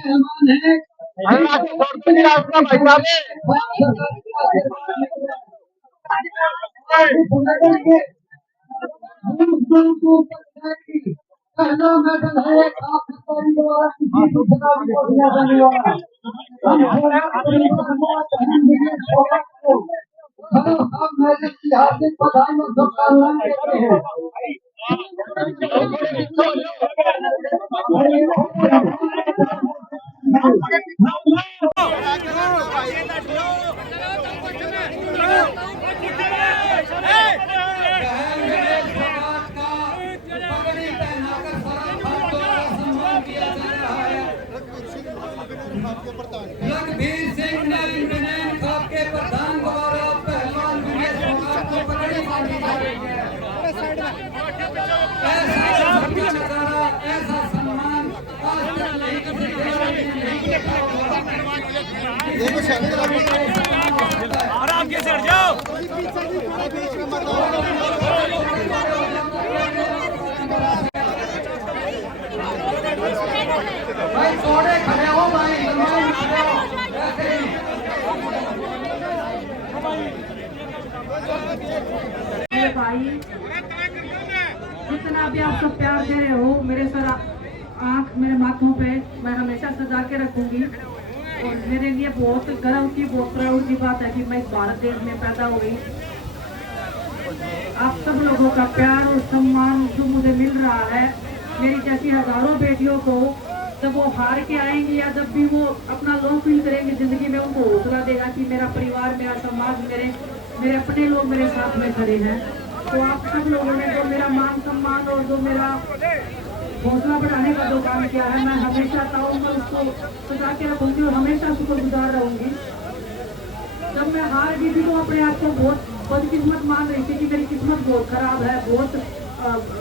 अल्लाह की छोड़ती नहीं रास्ता लखबीर सिंह नैन खाप के प्रधान द्वारा पहलवान विजय कुमार को पगड़ी बांधी जा रही है। ऐसा सम्मान आज तक नहीं किसी देश में नहीं देखा होगा। आराम के सर जाओ। भाई थोड़े खड़े हो भाई भाई जितना भी आप सब प्यार दे रहे हो मेरे सर आंख मेरे माथों पे मैं हमेशा सजा के रखूंगी। और मेरे लिए बहुत गर्व की बहुत प्राउड की बात है कि मैं इस भारत देश में पैदा हुई। आप सब लोगों का प्यार और सम्मान जो मुझे मिल रहा है, मेरी जैसी हजारों बेटियों को जब वो हार के आएंगी या जब भी वो अपना लो फील करेंगे जिंदगी में, उनको हौसला देगा कि मेरा परिवार, मेरा समाज, मेरे अपने लोग मेरे साथ में खड़े हैं। तो आप सब लोगों ने जो मेरा मान सम्मान और जो मेरा हौसला बढ़ाने का जो काम किया है, मैं हमेशा ताउम्र उसको सजा के रखूंगी और हमेशा शुक्रगुजार रहूंगी। जब मैं हार गई थी तो अपने आप को बहुत बदकिस्मत मान रही थी कि मेरी किस्मत बहुत खराब है, बहुत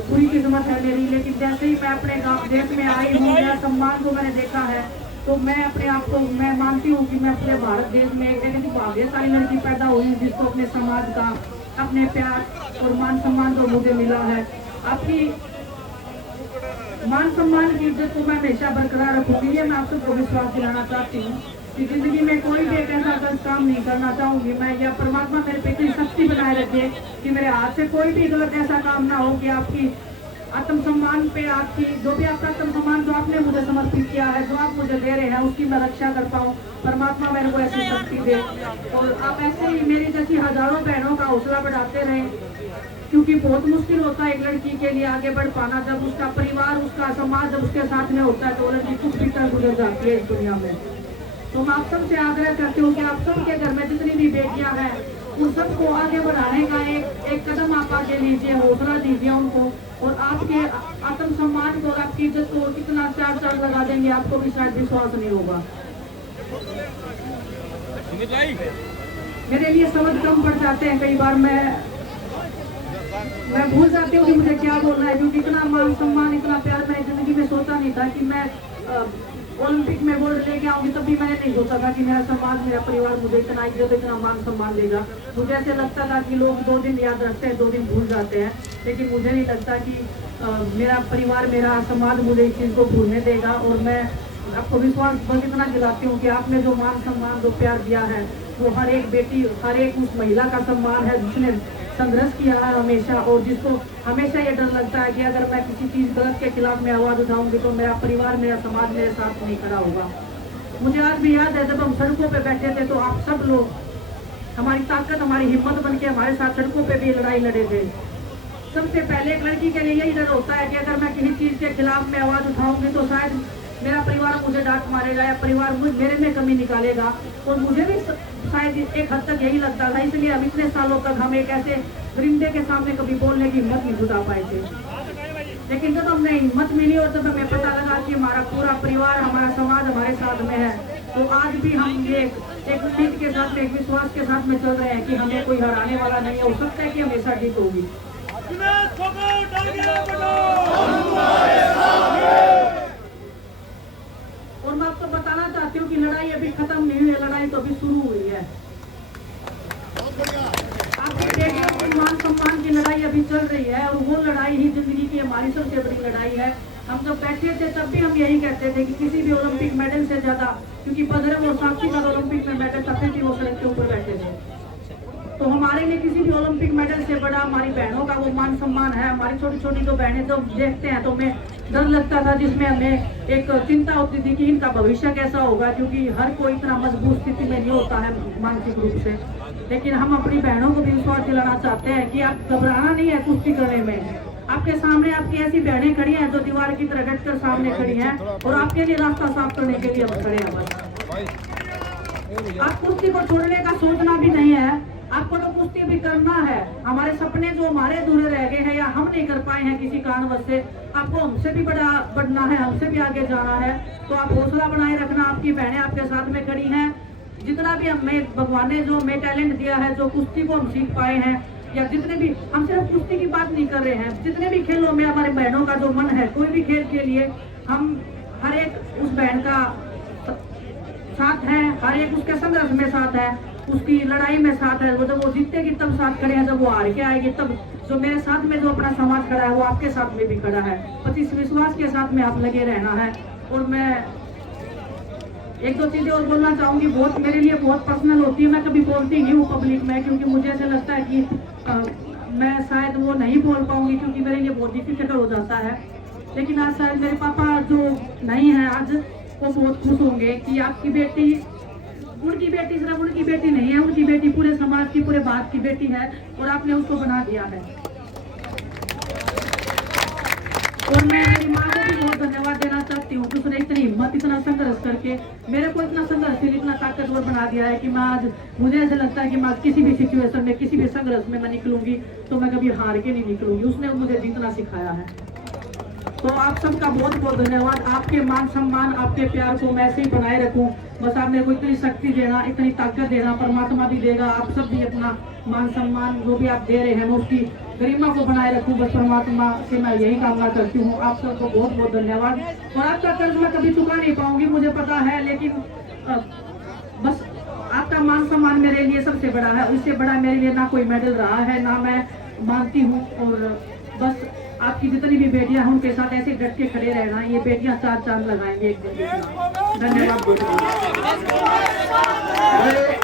बुरी किस्मत है मेरी। लेकिन जैसे ही मैं अपने देश में आई हूँ, मेरा सम्मान को मैंने देखा है, तो मैं अपने आप को मैं मानती हूँ कि मैं अपने भारत देश में एक भाग्यशाली लड़की पैदा हुई जिसको अपने समाज का, अपने प्यार और मान सम्मान जो मुझे मिला है। आपकी मान सम्मान की इज्जत को मैं हमेशा बरकरार रखूंगी। ये मैं आप सबको विश्वास दिलाना चाहती हूँ कि जिंदगी में कोई भी एक ऐसा गलत काम नहीं करना चाहूंगी मैं, या परमात्मा मेरे पे इतनी शक्ति बनाए रखे कि मेरे हाथ से कोई भी गलत ऐसा काम ना हो कि आपकी आत्मसम्मान पे, आपकी जो भी आपका आत्मसम्मान जो आपने मुझे समर्पित किया है, जो आप मुझे दे रहे हैं, उसकी मैं रक्षा कर पाऊँ। परमात्मा मेरे को ऐसी शक्ति दे और आप ऐसे ही मेरी जैसी हजारों बहनों का हौसला बढ़ाते रहें, क्योंकि बहुत मुश्किल होता है एक लड़की के लिए आगे बढ़ पाना। जब उसका परिवार, उसका समाज जब उसके साथ में होता है तो वो लड़की कुछ भी कर गुजर जाती है इस दुनिया में। तो मैं आप सबसे आग्रह करती हूँ कि आप सबके घर में जितनी भी बेटियां हैं उन सबको आगे बढ़ाने का एक कदम आप आगे लीजिए, हौसला दीजिए उनको। और आपके आत्मसम्मान को और आपकी इज्जत को कितना चार लगा देंगे आपको भी शायद विश्वास नहीं होगा। मेरे लिए शब्द कम पड़ जाते हैं कई बार, मैं भूल जाती हूँ कि मुझे क्या बोलना है, क्योंकि इतना मान सम्मान, इतना प्यार मैंने जिंदगी में सोचा नहीं था कि मैं ओलंपिक में गोल्ड लेके आऊंगी। तब भी मैंने नहीं सोचा था कि मेरा समाज, मेरा परिवार मुझे इतना इज्जत, इतना मान सम्मान देगा। मुझे ऐसे लगता था कि लोग 2 दिन याद रखते हैं, 2 दिन भूल जाते हैं, लेकिन मुझे नहीं लगता कि मेरा परिवार, मेरा समाज मुझे इस चीज़ को भूलने देगा। और मैं आपको विश्वास बस इतना दिलाती हूँ कि आपने जो मान सम्मान, जो प्यार दिया है, वो हर एक बेटी, हर एक उस महिला का सम्मान है जिसने संघर्ष किया है हमेशा, और जिसको हमेशा ये डर लगता है कि अगर मैं किसी चीज़ गलत के खिलाफ में आवाज़ उठाऊंगी तो मेरा परिवार, मेरा समाज मेरे साथ नहीं खड़ा होगा। मुझे आज भी याद है जब हम सड़कों पे बैठे थे तो आप सब लोग हमारी ताकत, हमारी हिम्मत बन के हमारे साथ सड़कों पे भी लड़ाई लड़े थे। सबसे पहले एक लड़की के लिए यही डर होता है कि अगर मैं किसी चीज़ के खिलाफ में आवाज़ उठाऊंगी तो शायद मेरा परिवार मुझे डांट मारेगा या परिवार मेरे में कमी निकालेगा। और मुझे भी शायद एक हद तक यही लगता था, इसलिए हम इतने सालों तक हम एक ऐसे परिंदे के सामने कभी बोलने की हिम्मत नहीं जुटा पाए थे। लेकिन जब हमें हिम्मत मिली और जब हमें पता लगा कि हमारा पूरा परिवार, हमारा समाज हमारे साथ में है, तो आज भी हम ये एक उम्मीद के साथ में, एक विश्वास के साथ में चल रहे हैं कि हमें कोई हराने वाला नहीं है। हो सकता है कि हमेशा जीत होगी। और मैं आपको बताना चाहती हूँ कि लड़ाई अभी खत्म नहीं हुई है, लड़ाई तो अभी शुरू हुई है। आपके मान सम्मान की लड़ाई अभी चल रही है और वो लड़ाई ही जिंदगी की हमारी सबसे बड़ी लड़ाई है। हम जब बैठे थे तब भी हम यही कहते थे कि किसी भी ओलंपिक मेडल से ज्यादा, क्योंकि बजरंग और साक्षी का ओलंपिक में मेडल तब भी वो सड़क के ऊपर बैठे थे, तो हमारे लिए किसी भी ओलंपिक मेडल से बड़ा हमारी बहनों का वो मान सम्मान है। हमारी छोटी छोटी जो बहनें जब देखते हैं तो हमें डर लगता था, जिसमें हमें एक चिंता होती थी कि इनका भविष्य कैसा होगा, क्योंकि हर कोई इतना मजबूत स्थिति में नहीं होता है मानसिक रूप से। लेकिन हम अपनी बहनों को भी विश्वास दिलाना चाहते हैं कि आप घबराना नहीं है कुश्ती करने में। आपके सामने आपकी ऐसी बहनें खड़ी हैं जो दीवार की तरह डटकर सामने खड़ी हैं और आपके लिए रास्ता साफ करने के लिए हम खड़े हैं। बस आप कुश्ती को छोड़ने का सोचना भी नहीं है, आपको तो कुश्ती भी करना है। हमारे सपने जो हमारे अधूरे रह गए हैं या हम नहीं कर पाए हैं किसी कारणवश से, आपको हमसे भी बड़ा बढ़ना है, हमसे भी आगे जाना है। तो आप हौसला बनाए रखना, आपकी बहनें आपके साथ में खड़ी हैं। जितना भी हमें भगवान ने जो हमें टैलेंट दिया है, जो कुश्ती को हम सीख पाए हैं, या जितने भी, हम सिर्फ कुश्ती की बात नहीं कर रहे हैं, जितने भी खेलों में हमारे बहनों का जो मन है, कोई भी खेल के लिए हम हर एक उस बहन का साथ है, हर एक उसके संघर्ष में साथ है, उसकी लड़ाई में साथ है। वो जब वो जीतेगी तब साथ खड़े हैं, जब वो हार के आएगी तब जो मेरे साथ में जो अपना समाज खड़ा है वो आपके साथ में भी खड़ा है। बस इस विश्वास के साथ में आप लगे रहना है। और मैं एक दो चीजें और बोलना चाहूंगी, बहुत मेरे लिए बहुत पर्सनल होती है, मैं कभी बोलती नहीं हूँ पब्लिक में, क्योंकि मुझे ऐसा लगता है कि मैं शायद वो नहीं बोल पाऊंगी, क्योंकि मेरे लिए बहुत डिफिकल्ट हो जाता है। लेकिन आज शायद मेरे पापा जो नहीं है आज, वो बहुत खुश होंगे कि आपकी बेटी, उनकी बेटी सिर्फ उनकी बेटी नहीं है, उनकी बेटी पूरे समाज की, पूरे भारत की बेटी है और आपने उसको बना दिया है। और मैं मेरी माँ को भी बहुत धन्यवाद देना चाहती हूँ कि उसने इतनी हिम्मत, इतना संघर्ष करके मेरे को इतना संघर्षशील, इतना ताकतवर बना दिया है कि मैं आज, मुझे ऐसा लगता है कि मैं किसी भी सिचुएशन में, किसी भी संघर्ष में मैं निकलूंगी तो मैं कभी हार के नहीं निकलूंगी। उसने मुझे जीतना सिखाया है। तो आप सबका बहुत बहुत धन्यवाद। आपके मान सम्मान, आपके प्यार को मैं ऐसे ही बनाए रखूं। बस आप मेरे को इतनी शक्ति देना, इतनी ताकत देना, परमात्मा भी देगा। आप सब भी अपना मान सम्मान जो भी आप दे रहे हैं, मैं उसकी गरिमा को बनाए रखूं। बस परमात्मा से मैं यही कामना करती हूँ। आप सबको बहुत बहुत धन्यवाद। और आपका कर्ज मैं कभी चुका नहीं पाऊंगी, मुझे पता है, लेकिन बस आपका मान सम्मान मेरे लिए सबसे बड़ा है। इससे बड़ा मेरे लिए ना कोई मेडल रहा है, ना मैं मानती हूँ। और बस आपकी जितनी भी बेटियां हैं उनके साथ ऐसे डट के खड़े रहना। ये बेटियां चार चांद लगाएंगे एक दिन। धन्यवाद।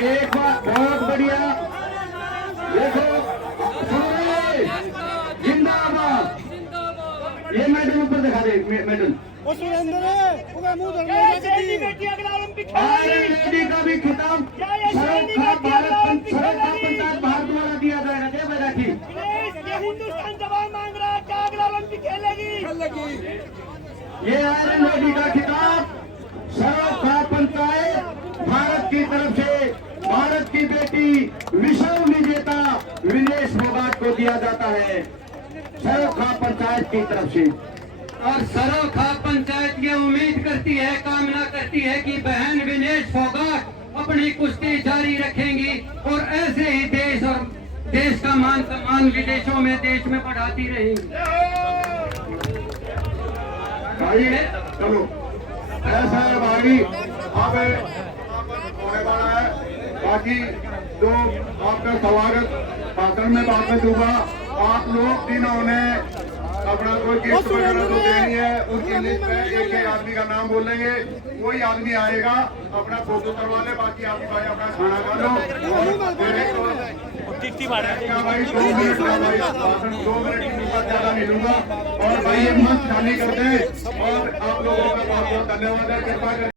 एक बात बहुत बढ़िया, देखो जिंदाबाद। ये मेडल ऊपर दिखा दे, मेडल बेटी का भी खिताब पंचायत भारत द्वारा दिया जाएगा। जय बैराठी। हिंदुस्तान जवाब मांग रहा है, क्या अगला ओलंपिक खेलेगी? ये आयरन लेडी का खिताब सरोखा पंचायत भारत की तरफ से भारत की बेटी विश्व विजेता विनेश फोगाट को दिया जाता है, सरोखा पंचायत की तरफ से। और सरोखा पंचायत ये उम्मीद करती है, कामना करती है कि बहन विनेश फोगाट अपनी कुश्ती जारी रखेंगी और ऐसे ही देश का मान सम्मान विदेशों में, देश में बढ़ाती रहेगी। भाई चलो ऐसा है भाई, अब होने वाला है। बाकी जो आपका स्वागत भाषण में बाद में दूंगा। आप लोग जिन्होंने अपना कोई गिफ्ट वगैरह तो देनी है, उनकी लिस्ट में एक एक आदमी का नाम बोलेंगे। कोई आदमी आएगा अपना फोटो करवा ले, बाकी आप भाई अपना खाना खा लो। भाई 2 मिनट का भाई भाषण, 2 मिनट का ज्यादा नहीं लूंगा। और भाई ये मंच खाली कर दे। और आप लोगों का बहुत बहुत धन्यवाद है। कृपा